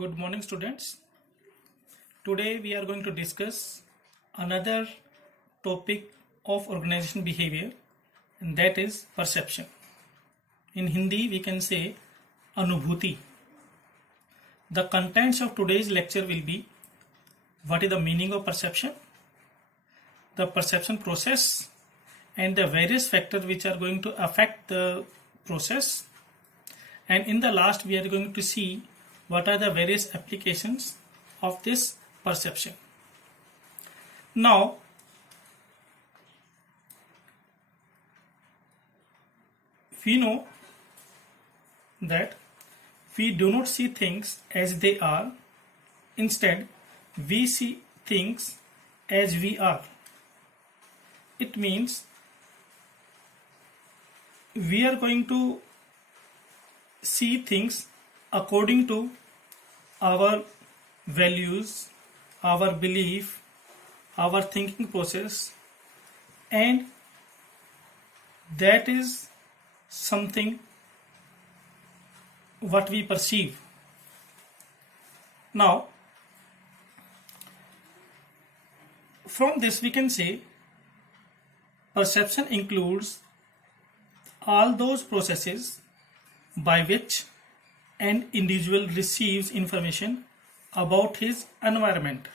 Good morning, students. Today we are going to discuss another topic of organization behavior, and that is perception. In Hindi we can say Anubhuti. The contents of today's lecture will be: what is the meaning of perception, the perception process, and the various factors which are going to affect the process. And in the last we are going to see what are the various applications of this perception. Now, we know that we do not see things as they are. Instead, we see things as we are. It means we are going to see things according to our values, our belief, our thinking process, and that is something what we perceive. Now, from this we can say perception includes all those processes by which an individual receives information about his environment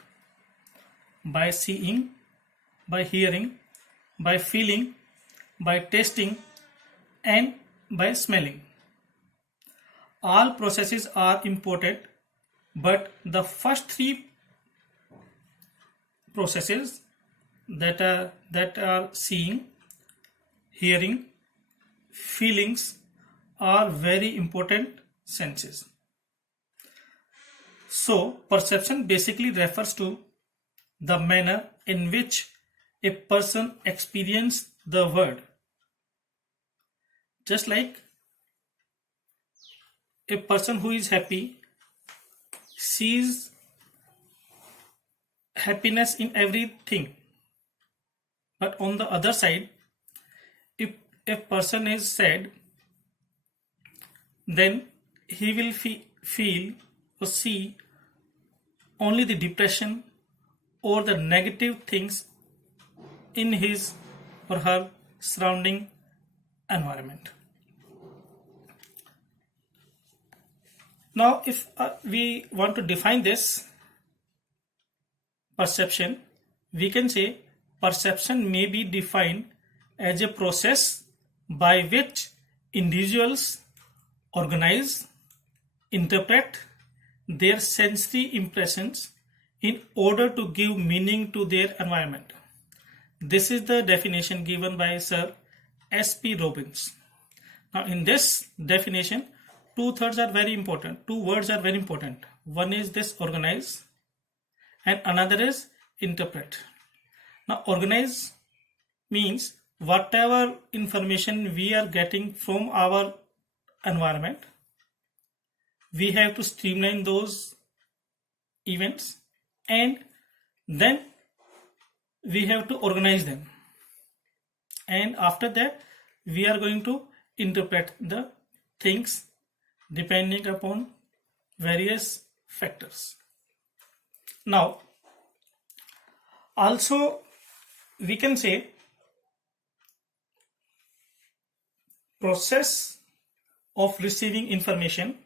by seeing, by hearing, by feeling, by tasting, and by smelling. All processes are important, but the first three processes that are seeing, hearing, feelings are very important senses. So, perception basically refers to the manner in which a person experiences the world. Just like a person who is happy sees happiness in everything. But on the other side, if a person is sad, then he will feel or see only the depression or the negative things in his or her surrounding environment. Now, if we want to define this perception, we can say perception may be defined as a process by which individuals organize, interpret their sensory impressions in order to give meaning to their environment. This is the definition given by Sir S.P. Robbins. Now, in this definition, two words are very important. One is this organize, and another is interpret. Now, organize means whatever information we are getting from our environment, we have to streamline those events and then we have to organize them, and after that we are going to interpret the things depending upon various factors. Now, also we can say process of receiving information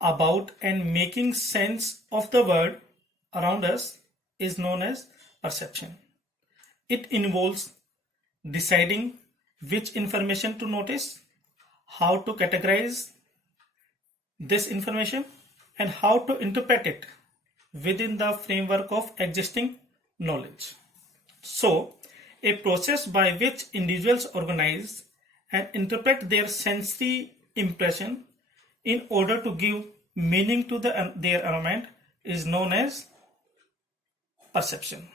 about and making sense of the world around us is known as perception. It involves deciding which information to notice, how to categorize this information, and how to interpret it within the framework of existing knowledge. So, a process by which individuals organize and interpret their sensory impression in order to give meaning to their environment is known as perception.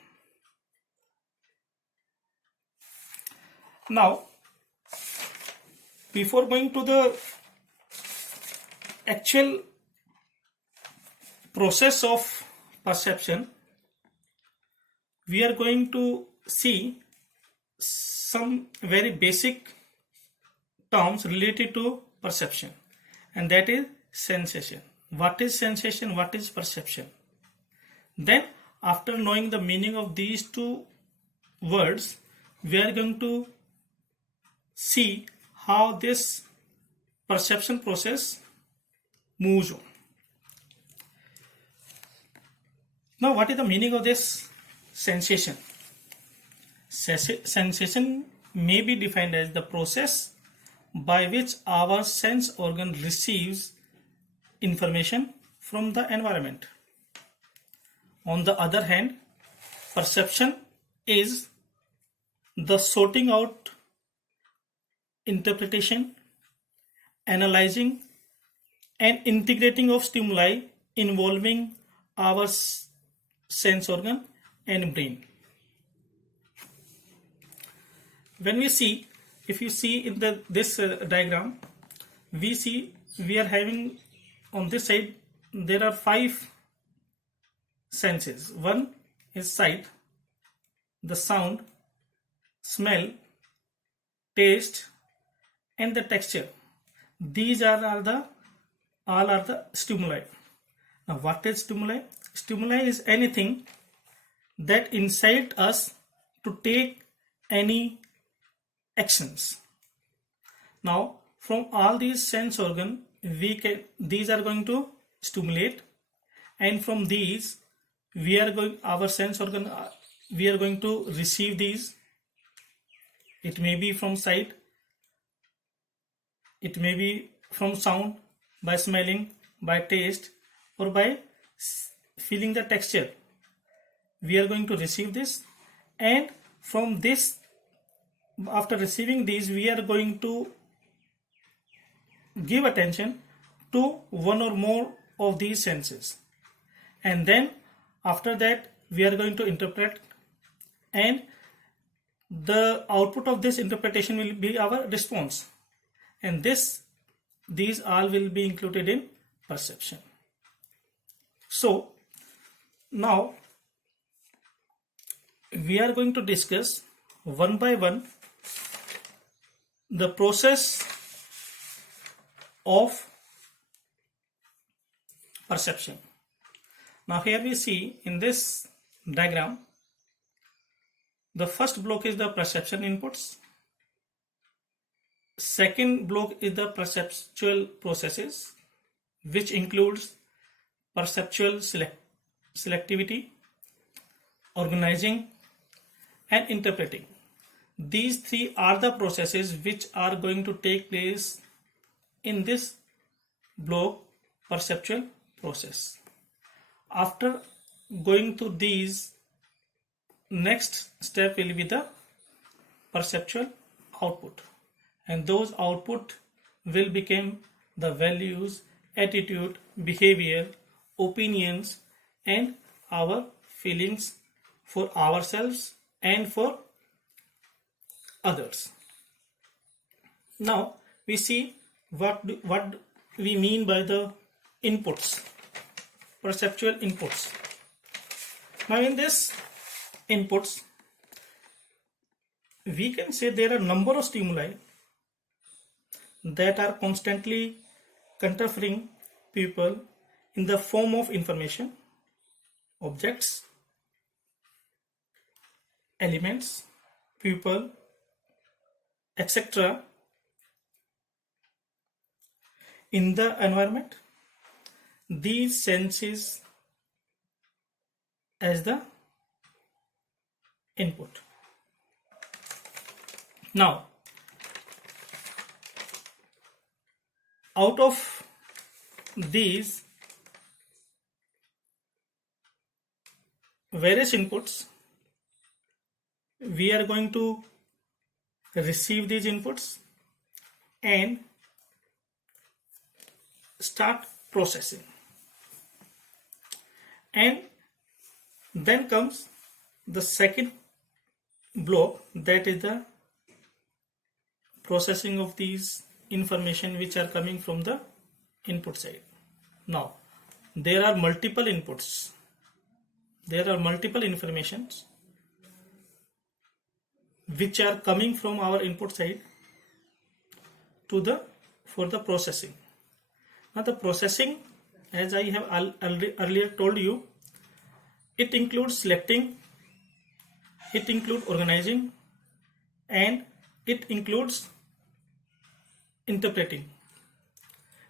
Now, before going to the actual process of perception, we are going to see some very basic terms related to perception, and that is sensation. what is sensation, what is perception. Then after knowing the meaning of these two words, we are going to see how this perception process moves on. Now, what is the meaning of this sensation? Sensation may be defined as the process by which our sense organ receives information from the environment. On the other hand, perception is the sorting out, interpretation, analyzing, and integrating of stimuli involving our sense organ and brain. When we see, if you see in this diagram, we are having on this side there are 5 senses. One is sight, the sound, smell, taste, and the texture. These are all are the stimuli. Now, what is stimuli? Stimuli is anything that incite us to take any actions. Now, from all these sense organ, these are going to stimulate, and from these we are going to receive these. It may be from sight, it may be from sound, by smelling, by taste, or by feeling the texture. We are going to receive this, and from this, after receiving these, we are going to give attention to one or more of these senses, and then after that we are going to interpret, and the output of this interpretation will be our response, and these all will be included in perception. So now we are going to discuss one by one the process of perception. Now here we see in this diagram, the first block is the perception inputs, second block is the perceptual processes, which includes perceptual selectivity, organizing, and interpreting. These 3 are the processes which are going to take place in this block, perceptual process. After going to these, next step will be the perceptual output, and those output will become the values, attitude, behavior, opinions, and our feelings for ourselves and for others. Now we see what we mean by the inputs, perceptual inputs. Now in this inputs, we can say there are a number of stimuli that are constantly confronting people in the form of information, objects, elements, people, etc. in the environment. These senses as the input. Now, out of these various inputs, we are going to receive these inputs and start processing, and then comes the second block, that is the processing of these information which are coming from the input side. Now there are multiple inputs, there are multiple informations which are coming from our input side for the processing. Now the processing as I have earlier told you, it includes selecting, it includes organizing, and it includes interpreting.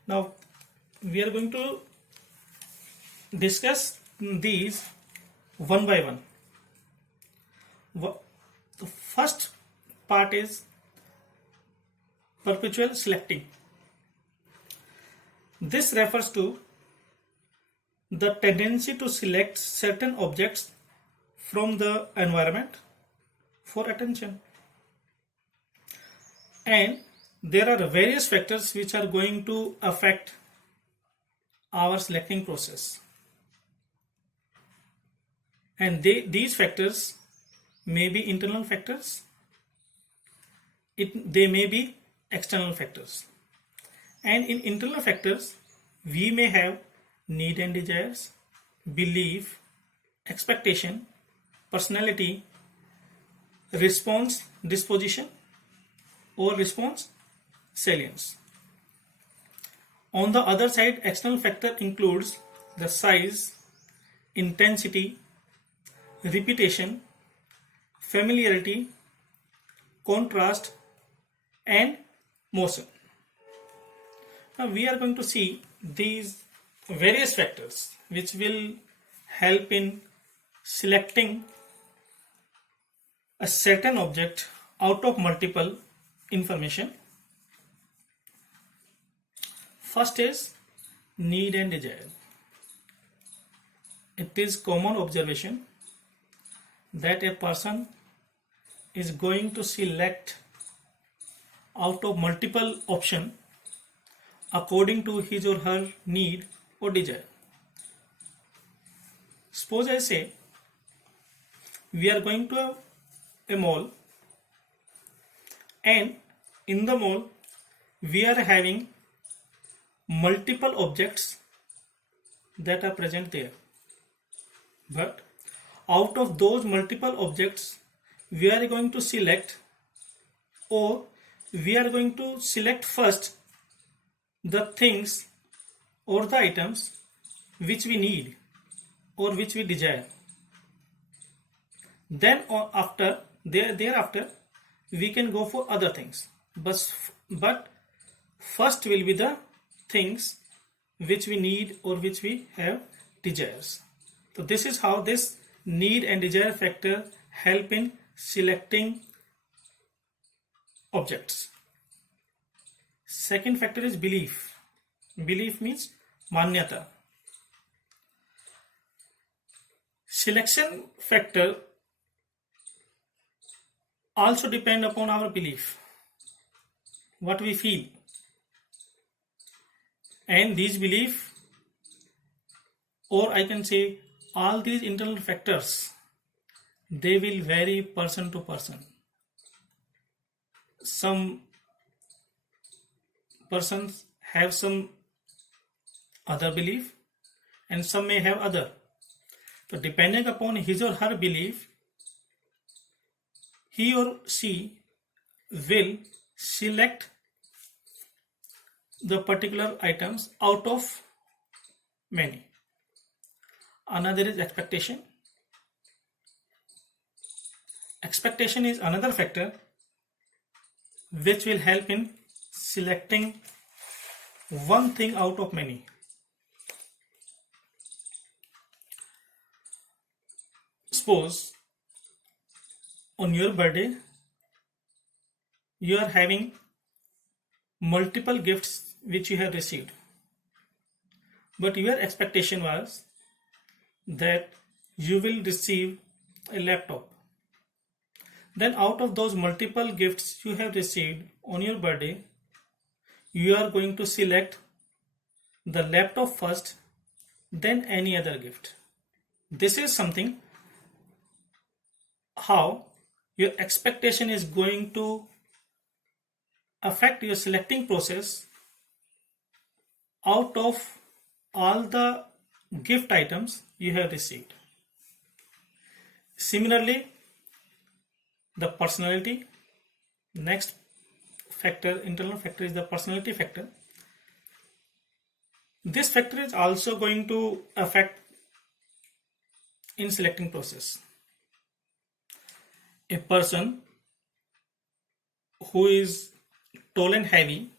Now we are going to discuss these one by one. The first part is perpetual selecting. This refers to the tendency to select certain objects from the environment for attention. And there are various factors which are going to affect our selecting process. And these factors may be internal factors, they may be external factors. And in internal factors, we may have need and desires, belief, expectation, personality, response disposition, or response salience. On the other side, external factor includes the size, intensity, repetition, familiarity, contrast, and motion. Now we are going to see these various factors which will help in selecting a certain object out of multiple information. First is need and desire. It is common observation that a person is going to select out of multiple options according to his or her need or desire. Suppose I say we are going to a mall, and in the mall we are having multiple objects that are present there, but out of those multiple objects we are going to select, or we are going to select first the things or the items which we need or which we desire. Then or thereafter we can go for other things, but first will be the things which we need or which we have desires. So this is how this need and desire factor help in selecting objects. Second factor is belief. Belief means manyata. Selection factor also depend upon our belief, what we feel, and these belief, or I can say all these internal factors, they will vary person to person. Some persons have some other belief and some may have other. So depending upon his or her belief, he or she will select the particular items out of many. Another is expectation. Expectation is another factor which will help in selecting one thing out of many. Suppose on your birthday you are having multiple gifts which you have received, but your expectation was that you will receive a laptop. Then out of those multiple gifts you have received on your birthday, you are going to select the laptop first, then any other gift. This is something how your expectation is going to affect your selecting process out of all the gift items you have received. Similarly, the personality, next factor, internal factor is the personality factor. This factor is also going to affect in selecting process. A person who is tall and heavy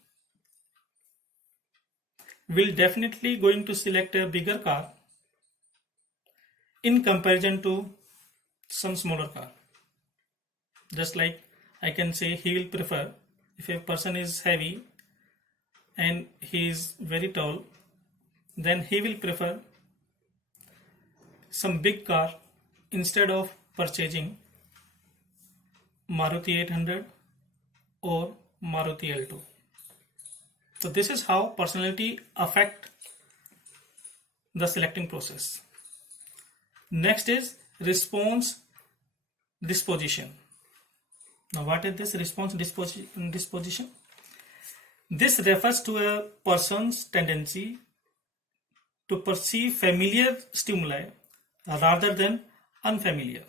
will definitely going to select a bigger car in comparison to some smaller car. Just like I can say, he will prefer, if a person is heavy and he is very tall, then he will prefer some big car instead of purchasing Maruti 800 or Maruti Alto. So this is how personality affect the selecting process. Next is response disposition. Now what is this response disposition? This refers to a person's tendency to perceive familiar stimuli rather than unfamiliar.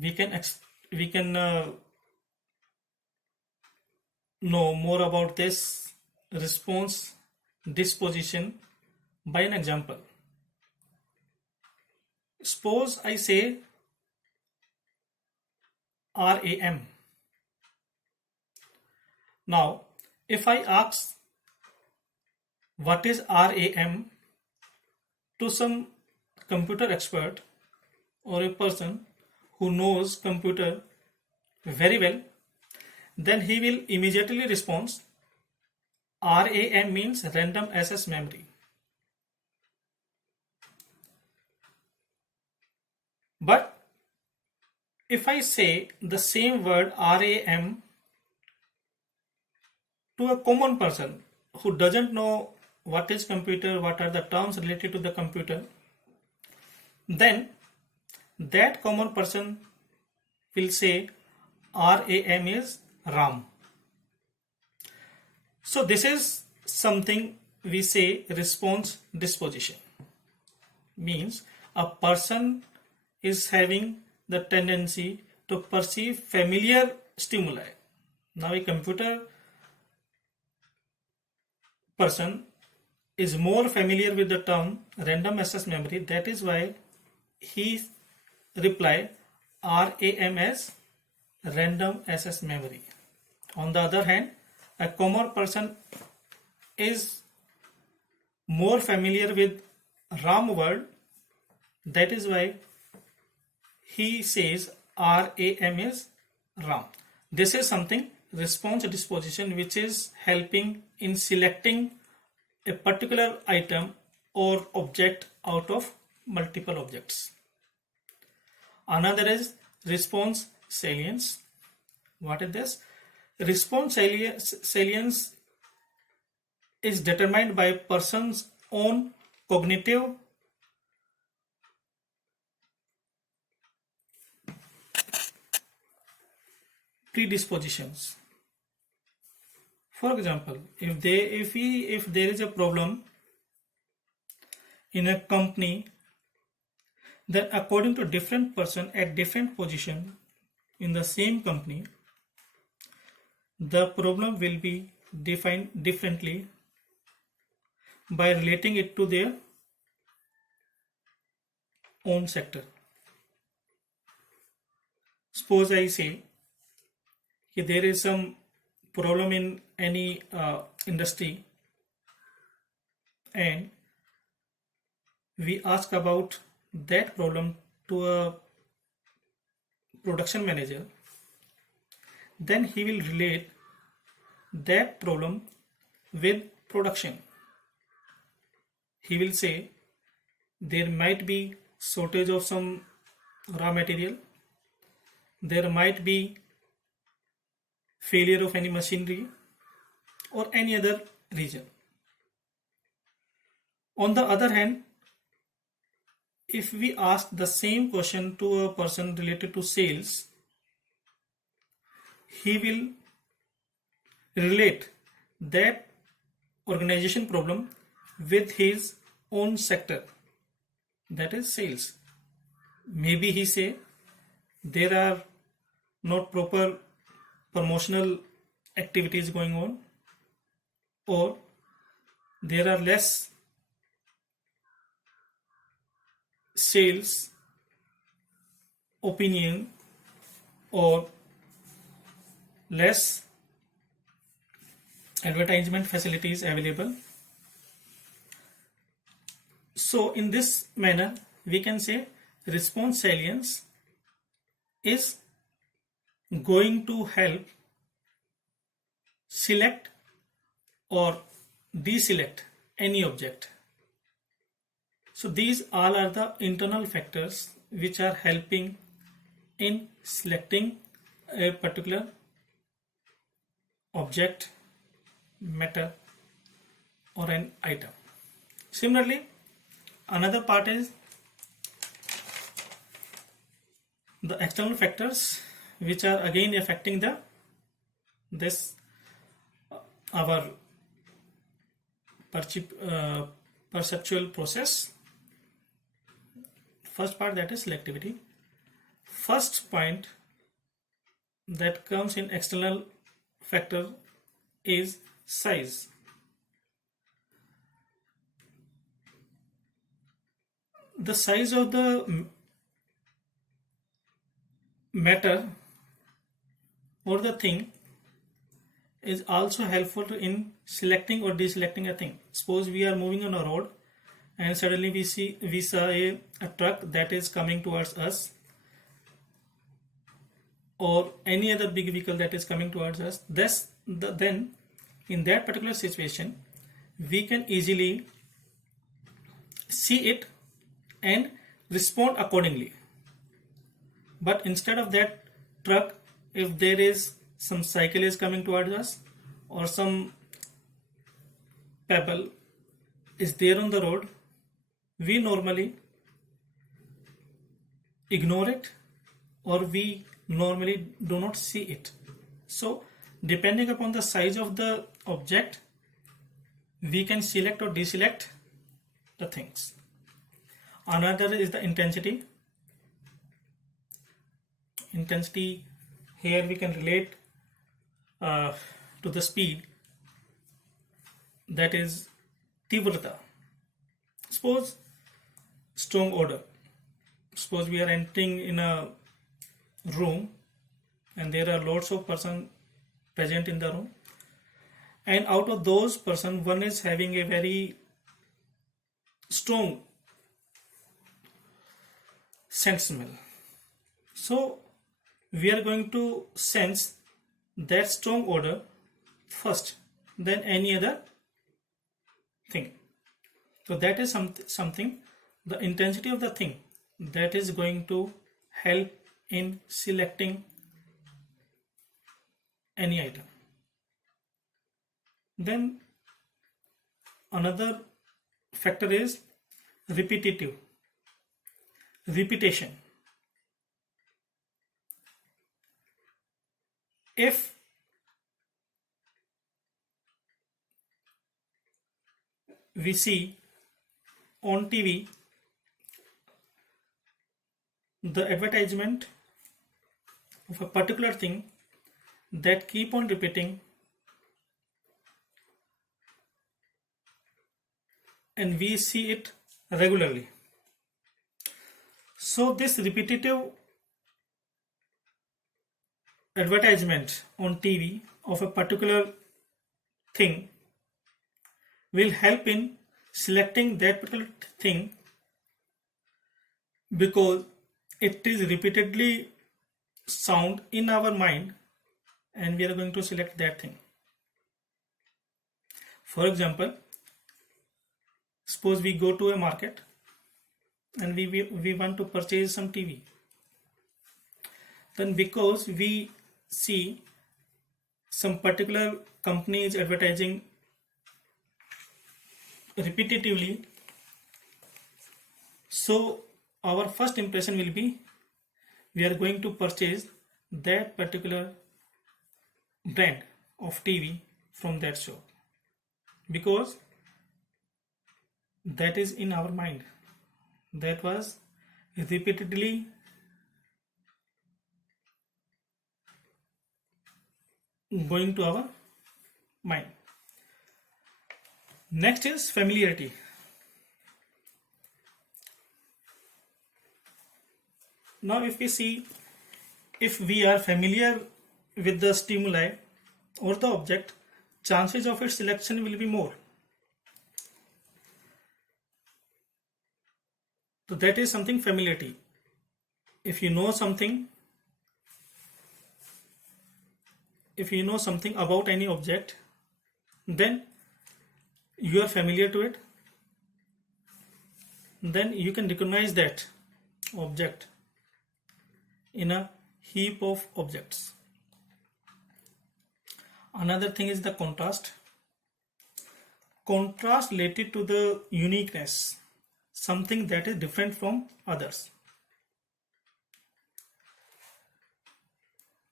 We can know more about this response disposition by an example. Suppose I say RAM. Now, if I ask what is RAM to some computer expert or a person who knows computer very well, then he will immediately respond, RAM means random access memory. But if I say the same word RAM to a common person who doesn't know what is computer, what are the terms related to the computer, then that common person will say RAM is RAM. So this is something we say response disposition. Means a person is having the tendency to perceive familiar stimuli. Now a computer person is more familiar with the term random access memory. That is why he reply RAM as random access memory. On the other hand, a common person is more familiar with RAM word. That is why he says RAM is RAM. This is something response disposition which is helping in selecting a particular item or object out of multiple objects. Another is response salience. What is this? Response salience is determined by a person's own cognitive predispositions. For example, if there is a problem in a company, then according to different person at different position in the same company, the problem will be defined differently by relating it to their own sector. Suppose I say if there is some problem in any industry and we ask about that problem to a production manager, then he will relate that problem with production. He will say there might be shortage of some raw material, there might be failure of any machinery or any other reason. On the other hand, if we ask the same question to a person related to sales, he will relate that organization problem with his own sector, that is sales. Maybe he say there are not proper promotional activities going on, or there are less sales, opinion, or less advertisement facilities available. So in this manner we can say response salience is going to help select or deselect any object. So these all are the internal factors which are helping in selecting a particular object, matter, or an item. Similarly, another part is the external factors which are again affecting our perceptual process. First part, that is selectivity. First point that comes in external factor is size. The size of the matter or the thing is also helpful in selecting or deselecting a thing. Suppose we are moving on a road and suddenly we saw a truck that is coming towards us, or any other big vehicle that is coming towards us. Then in that particular situation we can easily see it and respond accordingly. But instead of that truck, if there is some cycle is coming towards us or some pebble is there on the road, we normally ignore it or we normally do not see it. So depending upon the size of the object, we can select or deselect the things. Another is the intensity. Intensity, here we can relate to the speed, that is tivrata. Suppose strong odor. Suppose we are entering in a room and there are lots of persons present in the room, and out of those persons one is having a very strong scent smell. So we are going to sense that strong odor first, then any other thing. So that is something, the intensity of the thing, that is going to help in selecting any item. Then another factor is repetition. If we see on TV the advertisement of a particular thing that keep on repeating, and we see it regularly, so this repetitive advertisement on TV of a particular thing will help in selecting that particular thing, because it is repeatedly sound in our mind and we are going to select that thing. For example, suppose we go to a market and we want to purchase some TV. Then because we see some particular company is advertising repetitively, so our first impression will be we are going to purchase that particular brand of TV from that shop, because that is in our mind, that was repeatedly going to our mind. Next is familiarity. Now if we see, if we are familiar with the stimuli or the object, chances of its selection will be more. So that is something familiarity. If you know something about any object, then you are familiar to it, then you can recognize that object in a heap of objects. Another thing is the contrast. Contrast related to the uniqueness, something that is different from others.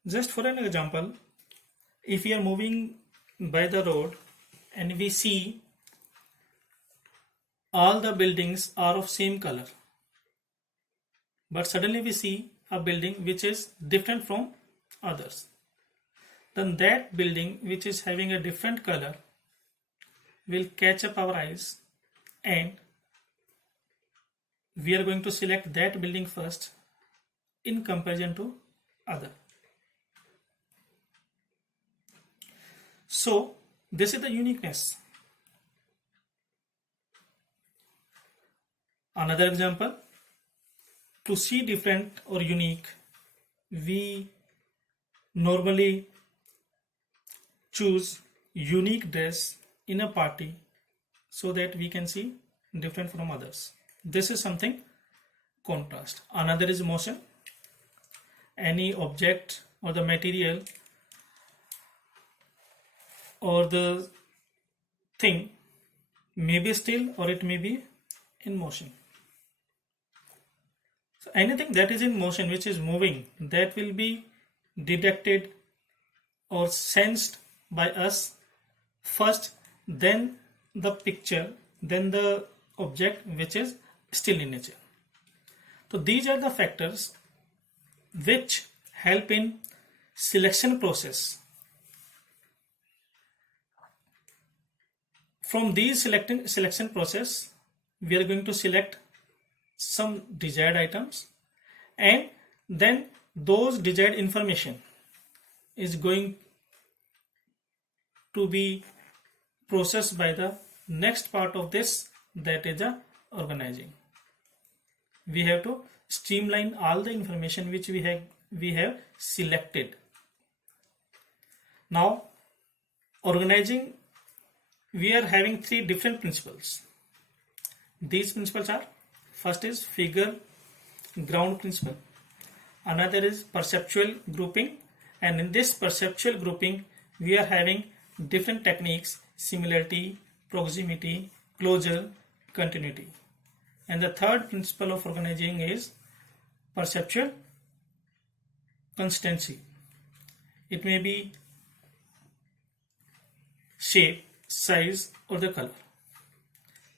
Just for an example, if we are moving by the road and we see all the buildings are of same color, but suddenly we see a building which is different from others, then that building which is having a different color will catch up our eyes, and we are going to select that building first in comparison to other. So this is the uniqueness. Another example, to see different or unique, we normally choose unique dress in a party so that we can see different from others. This is something contrast. Another is motion. Any object or the material or the thing may be still or it may be in motion. So anything that is in motion, which is moving, that will be detected or sensed by us first, then the picture, then the object which is still in nature. So these are the factors which help in selection process. From these selection process, we are going to select some desired items, and then those desired information is going to be processed by the next part of this, that is the organizing. We have to streamline all the information which we have selected. Now organizing, we are having three different principles. These principles are, first is figure ground principle, another is perceptual grouping, and in this perceptual grouping we are having different techniques: similarity, proximity, closure, continuity. And the third principle of organizing is perceptual consistency. It may be shape, size, or the color.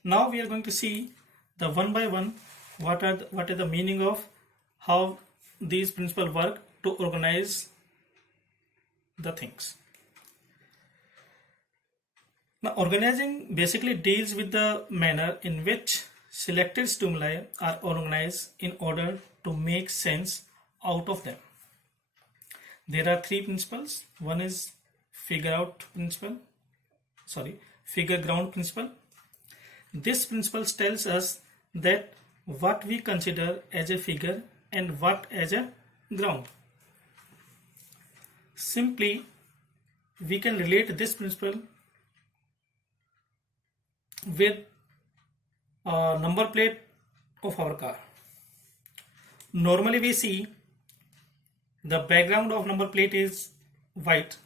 Now we are going to see the one by one what is the meaning of how these principles work to organize the things. Now organizing basically deals with the manner in which selected stimuli are organized in order to make sense out of them. There are three principles. One is figure ground principle. This principle tells us that what we consider as a figure and what as a ground. Simply, we can relate this principle with a number plate of our car. Normally we see the background of number plate is white,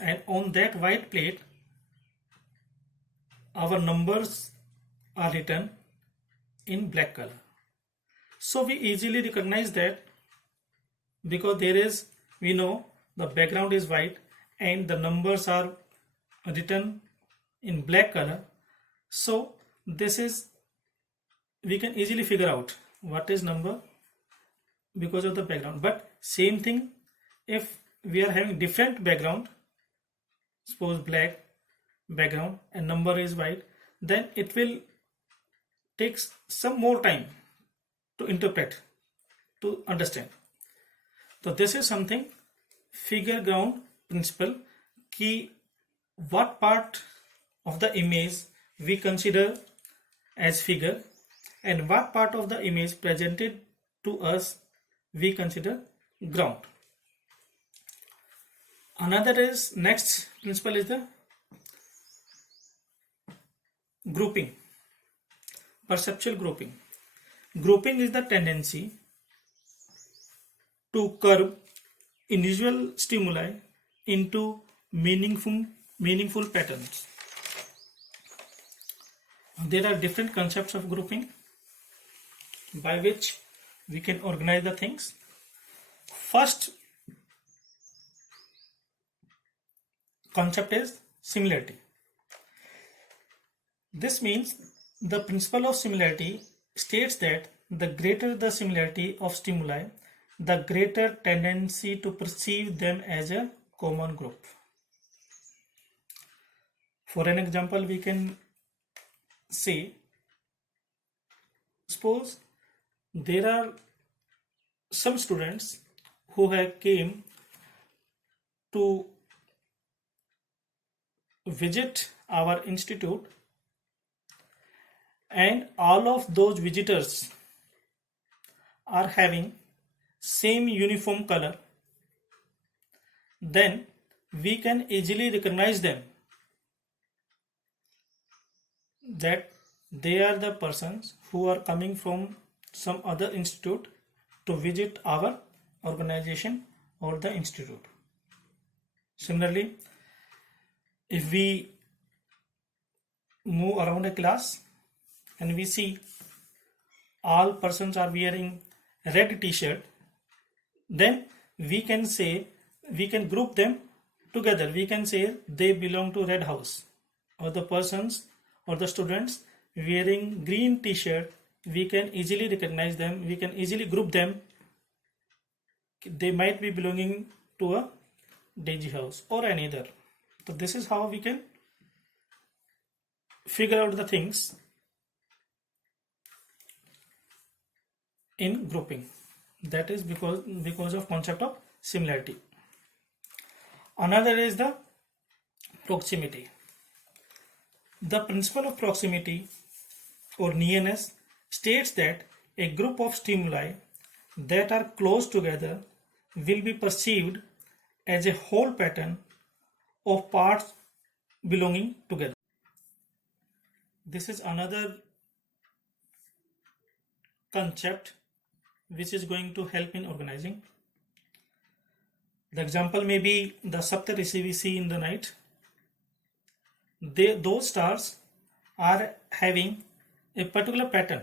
and on that white plate our numbers are written in black color. So we easily recognize that because we know the background is white and the numbers are written in black color. So we can easily figure out what is number because of the background. But same thing, if we are having different background, suppose black background and number is white, then it will take some more time to interpret, to understand. So this is something figure ground principle, कि what part of the image we consider as figure and what part of the image presented to us we consider ground. Another is, next principle is the grouping, perceptual grouping. Grouping is the tendency to curve individual stimuli into meaningful patterns. There are different concepts of grouping by which we can organize the things. First concept is similarity. This means the principle of similarity states that the greater the similarity of stimuli, the greater tendency to perceive them as a common group. For an example, we can say, suppose there are some students who have came to visit our institute, and all of those visitors are having same uniform color, then we can easily recognize them that they are the persons who are coming from some other institute to visit our organization or the institute. Similarly, if we move around a class and we see all persons are wearing red t-shirt, then we can say, we can group them together. We can say they belong to red house. Or the persons or the students wearing green t-shirt, we can easily recognize them, we can easily group them. They might be belonging to a Daisy house or any other. So this is how we can figure out the things in grouping. That is because of concept of similarity. Another is the proximity. The principle of proximity or nearness states that a group of stimuli that are close together will be perceived as a whole pattern of parts belonging together. This is another concept which is going to help in organizing. The example may be the Saptarishi we see in the night. Those stars are having a particular pattern,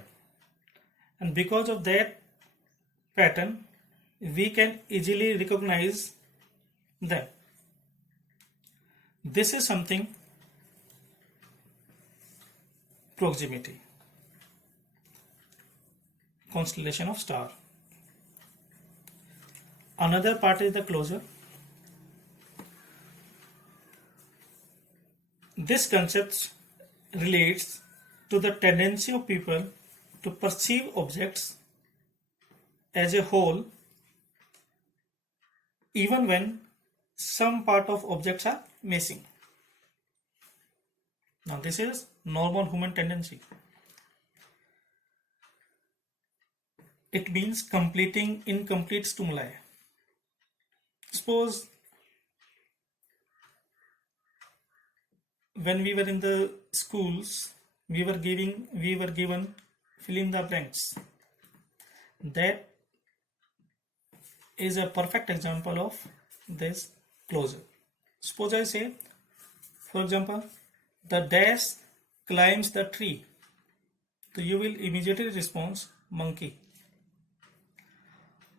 and because of that pattern we can easily recognize them. This is something proximity, constellation of star. Another part is the closure. This concept relates to the tendency of people to perceive objects as a whole even when some part of objects are missing. Now this is normal human tendency. It means completing incomplete stimuli. Suppose when we were in the schools, we were given fill in the blanks. That is a perfect example of this closure. Suppose I say, for example, the dash climbs the tree. So you will immediately respond monkey.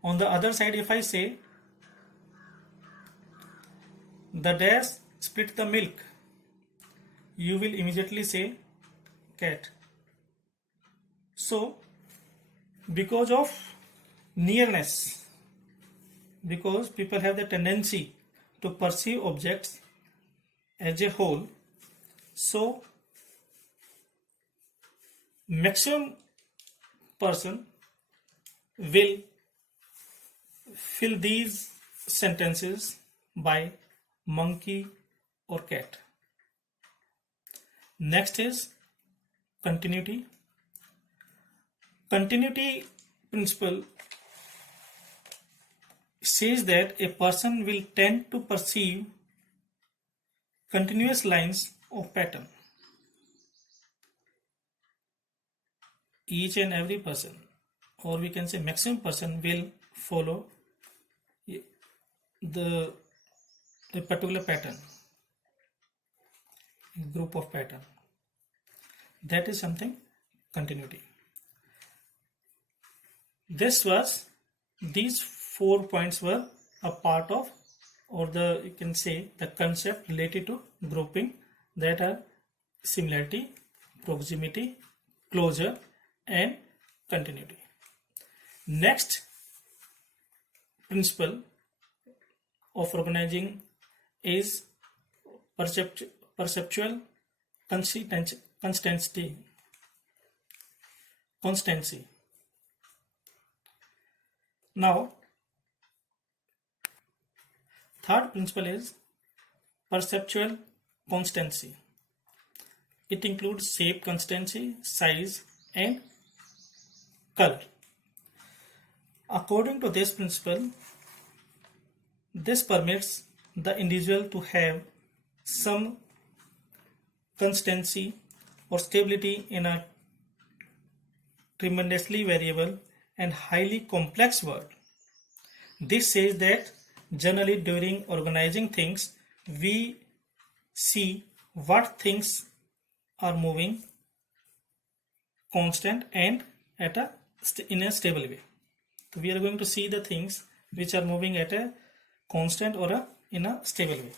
On the other side, if I say the dash split the milk, you will immediately say cat. So because of nearness, because people have the tendency to perceive objects as a whole, so maximum person will fill these sentences by monkey or cat. Next is continuity. Continuity principle says that a person will tend to perceive continuous lines of pattern. Each and every person, or we can say maximum person, will follow the particular pattern, a group of pattern. That is something continuity. These 4 points were a part of, or you can say the concept related to grouping, that are similarity, proximity, closure, and continuity. Next principle of organizing is perceptual constancy. Now, third principle is perceptual constancy. It includes shape constancy, size, and color. According to this principle, this permits the individual to have some constancy or stability in a tremendously variable and highly complex world. This says that generally during organizing things, we see what things are moving constant and in a stable way. So we are going to see the things which are moving at a constant or in a stable way.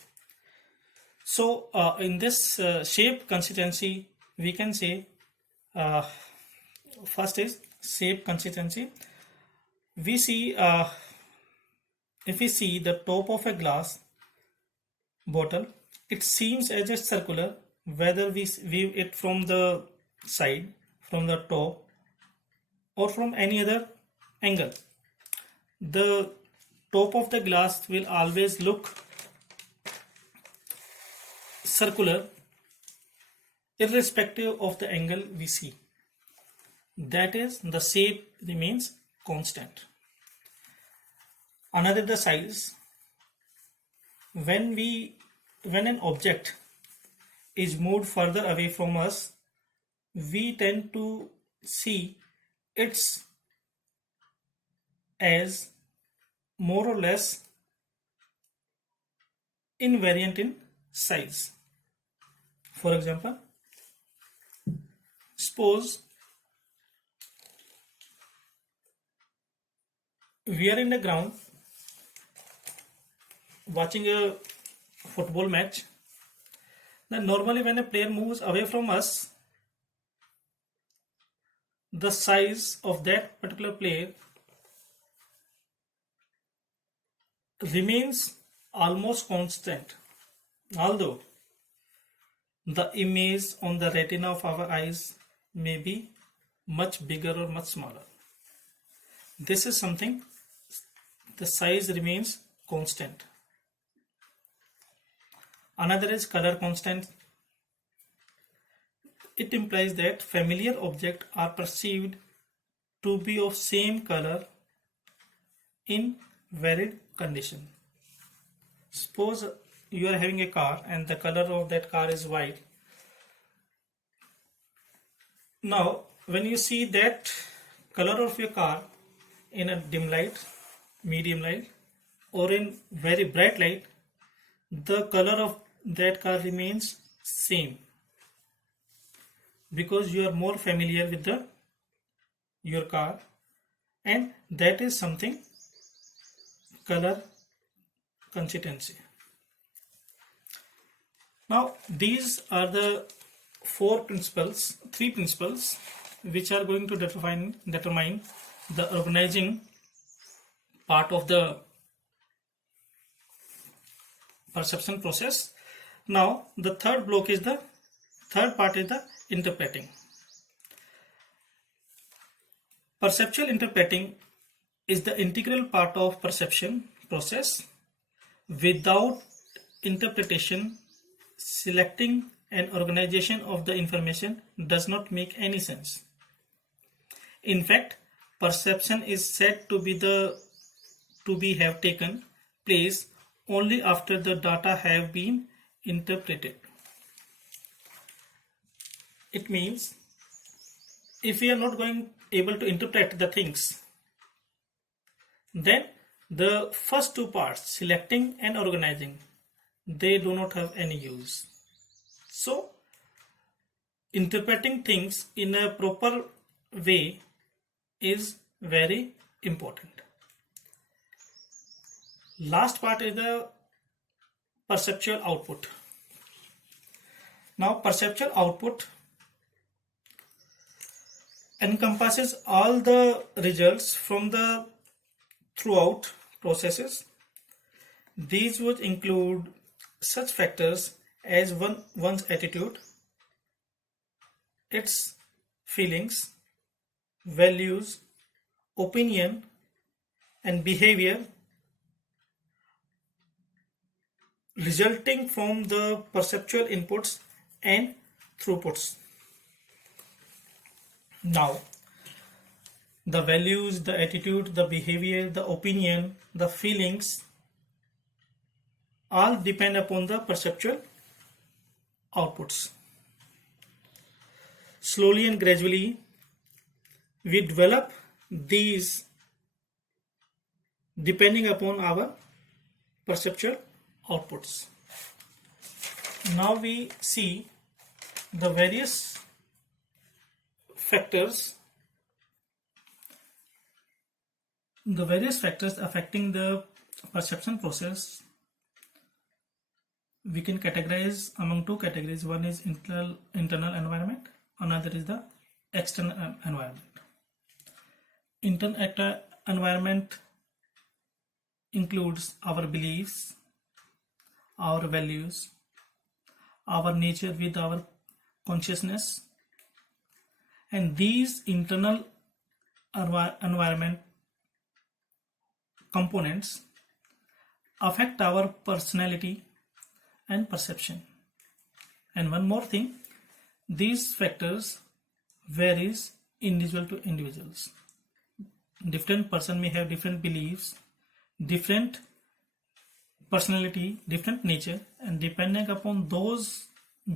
So in this shape consistency, we can say first is shape consistency. We see if we see the top of a glass bottle, it seems as a circular whether we view it from the side, from the top, or from any other angle. The top of the glass will always look circular irrespective of the angle we see. That is, the shape remains constant. Another, the size. When an object is moved further away from us, we tend to see its as more or less invariant in size. For example, suppose we are in the ground watching a football match. Then normally when a player moves away from us, the size of that particular player remains almost constant, although the image on the retina of our eyes may be much bigger or much smaller. This is something, the size remains constant. Another is color constant. It implies that familiar objects are perceived to be of same color in varied condition. Suppose you are having a car and the color of that car is white. Now, when you see that color of your car in a dim light, medium light, or in very bright light, the color of that car remains same, because you are more familiar with your car, and that is something color consistency. Now, these are the three principles which are going to determine the organizing part of the perception process. Now, the third part is the interpreting. Perceptual interpreting is the integral part of perception process. Without interpretation, selecting and organization of the information does not make any sense. In fact, perception is said to be have taken place only after the data have been interpreted. It means if we are not able to interpret the things, then the first two parts, selecting and organizing, they do not have any use. So interpreting things in a proper way is very important. Last part is the perceptual output. Now perceptual output encompasses all the results from the throughout processes. These would include such factors as one's attitude, its feelings, values, opinion, and behavior resulting from the perceptual inputs and throughputs. Now, the values, the attitude, the behavior, the opinion, the feelings all depend upon the perceptual outputs. Slowly and gradually, we develop these depending upon our perceptual outputs. Now we see the various factors affecting the perception process. We can categorize among two categories. One is internal environment, another is the external environment. Internal environment includes our beliefs, our values, our nature with our consciousness, and these internal environment components affect our personality and perception. And one more thing, these factors varies individual to individuals. Different person may have different beliefs, different personality, different nature, and depending upon those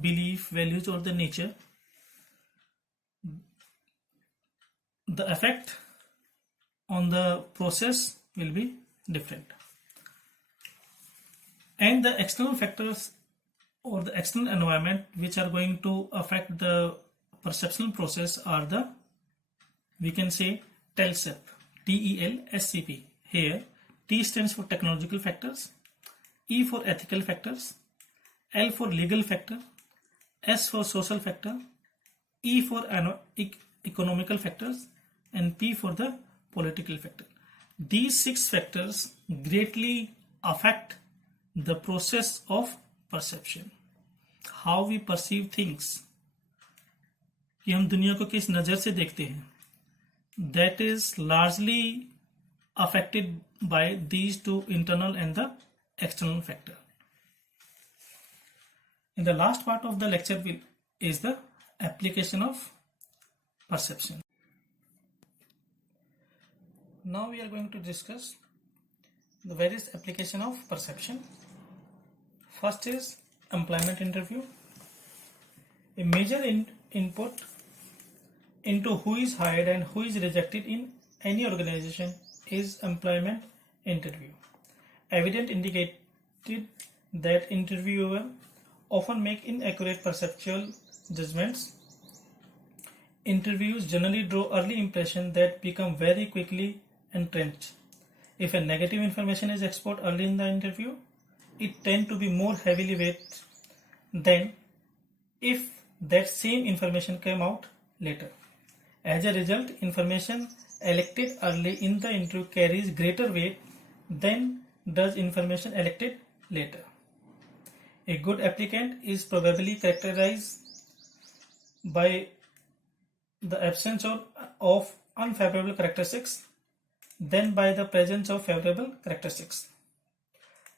belief, values, or the nature, the effect on the process will be different. And the external factors or the external environment which are going to affect the perceptual process are the, we can say, TELSCP, TELSCP. Here T stands for technological factors, E for ethical factors, L for legal factor, S for social factor, E for economical factors, and P for the political factor. These 6 factors greatly affect the process of perception. How we perceive things, कि हम दुनिया को किस नज़र से देखते हैं, that is largely affected by these two, internal and the external factor. In the last part of the lecture is the application of perception. Now we are going to discuss the various application of perception. First is employment interview. A major input into who is hired and who is rejected in any organization is employment interview. Evidence indicated that interviewer often make inaccurate perceptual judgments. Interviews generally draw early impressions that become very quickly entrenched. If a negative information is exposed early in the interview, it tends to be more heavily weighted than if that same information came out later. As a result, information elected early in the interview carries greater weight than does information elected later. A good applicant is probably characterized by the absence of unfavorable characteristics than by the presence of favorable characteristics.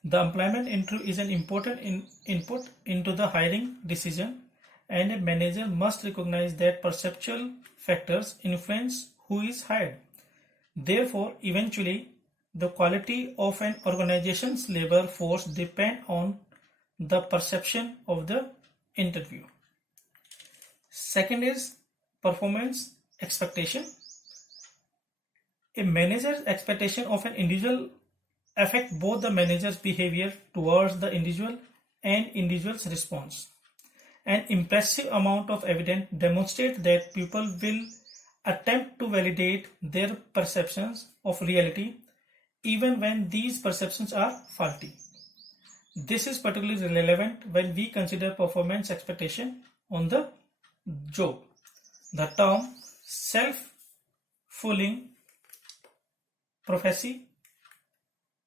The employment interview is an important input into the hiring decision, and a manager must recognize that perceptual factors influence who is hired. Therefore, eventually, the quality of an organization's labor force depends on the perception of the interview. Second is performance expectation. A manager's expectation of an individual affect both the manager's behavior towards the individual and individual's response. An impressive amount of evidence demonstrates that people will attempt to validate their perceptions of reality even when these perceptions are faulty. This is particularly relevant when we consider performance expectation on the job. The term self-fulfilling prophecy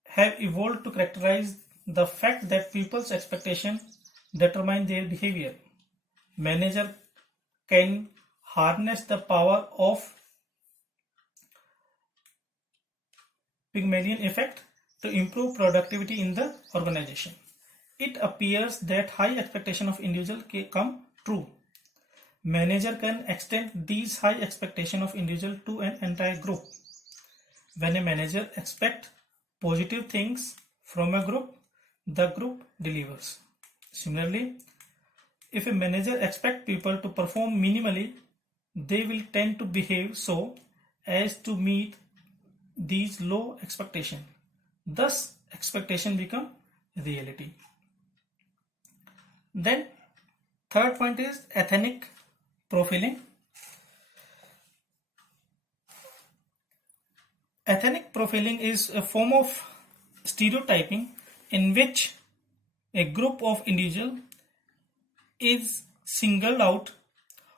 have evolved to characterize the fact that people's expectations determine their behavior. Manager can harness the power of Pygmalion effect to improve productivity in the organization. It appears that high expectations of individual can come true. Manager can extend these high expectations of individual to an entire group. When a manager expects positive things from a group, the group delivers. Similarly, if a manager expects people to perform minimally, they will tend to behave so as to meet these low expectations. Thus, expectation become reality. Then, third point is ethnic profiling. Ethnic profiling is a form of stereotyping in which a group of individuals is singled out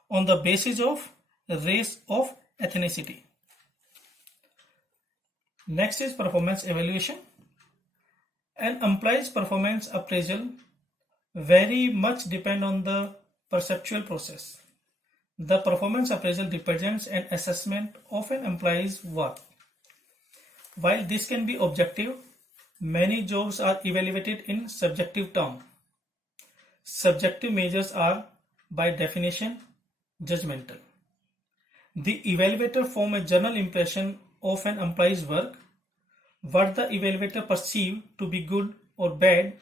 on the basis of race or ethnicity. Next is performance evaluation. An employee's performance appraisal very much depend on the perceptual process. The performance appraisal represents an assessment of an employee's work. While this can be objective, many jobs are evaluated in subjective terms. Subjective measures are, by definition, judgmental. The evaluator forms a general impression of an employee's work. What the evaluator perceives to be good or bad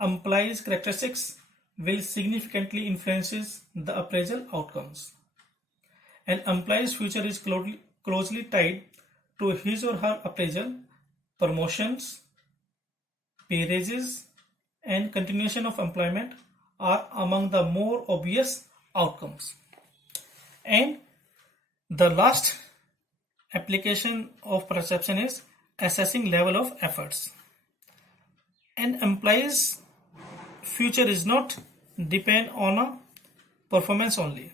employee's characteristics will significantly influence the appraisal outcomes. An employee's future is closely tied to his or her appraisal. Promotions, pay raises, and continuation of employment are among the more obvious outcomes. And the last application of perception is assessing level of efforts. An employee's future is not depend on a performance only.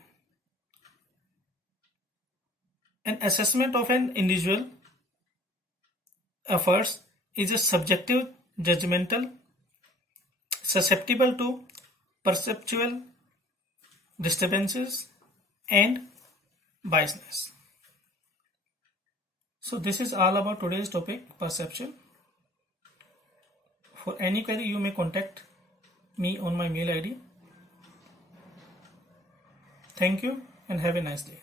An assessment of an individual efforts is a subjective, judgmental, susceptible to perceptual disturbances and biasness. So this is all about today's topic, perception. For any query, you may contact me on my mail ID. Thank you and have a nice day.